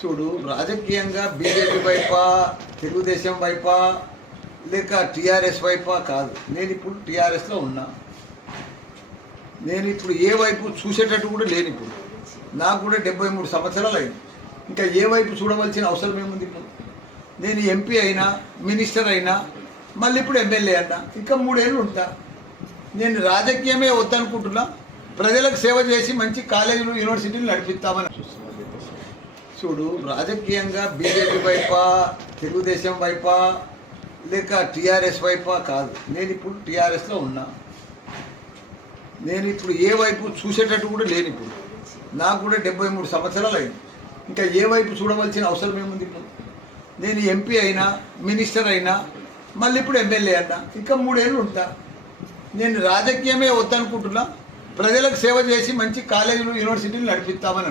చూడు, రాజకీయంగా బీజేపీ వైపా, తెలుగుదేశం వైపా, లేక టీఆర్ఎస్ వైపా కాదు. నేను ఇప్పుడు టీఆర్ఎస్లో ఉన్నా. నేను ఇప్పుడు ఏ వైపు చూసేటట్టు కూడా లేని. ఇప్పుడు నాకు కూడా 73 సంవత్సరాలు అయింది. ఇంకా ఏ వైపు చూడవలసిన అవసరం ఏముంది? ఇప్పుడు నేను ఎంపీ అయినా, మినిస్టర్ అయినా, మళ్ళీ ఇప్పుడు ఎమ్మెల్యే అయినా, ఇంకా 3 ఏళ్ళు ఉంటా. నేను రాజకీయమే వద్దనుకుంటున్నా. ప్రజలకు సేవ చేసి మంచి కాలేజీలు, యూనివర్సిటీలు నడిపిస్తామని చూడు. రాజకీయంగా బీజేపీ వైపా, తెలుగుదేశం వైపా, లేక టీఆర్ఎస్ వైపా కాదు. నేను ఇప్పుడు టీఆర్ఎస్లో ఉన్నా. నేను ఇప్పుడు ఏ వైపు చూసేటట్టు కూడా లేని. ఇప్పుడు నాకు కూడా 73 సంవత్సరాలు అయింది. ఇంకా ఏ వైపు చూడవలసిన అవసరం ఏముంది? ఇప్పుడు నేను ఎంపీ అయినా, మినిస్టర్ అయినా, మళ్ళీ ఇప్పుడు ఎమ్మెల్యే అయినా, ఇంకా 3 ఏళ్ళు ఉంటా. నేను రాజకీయమే వద్దనుకుంటున్నా. ప్రజలకు సేవ చేసి మంచి కాలేజీలు, యూనివర్సిటీలు నడిపిస్తామని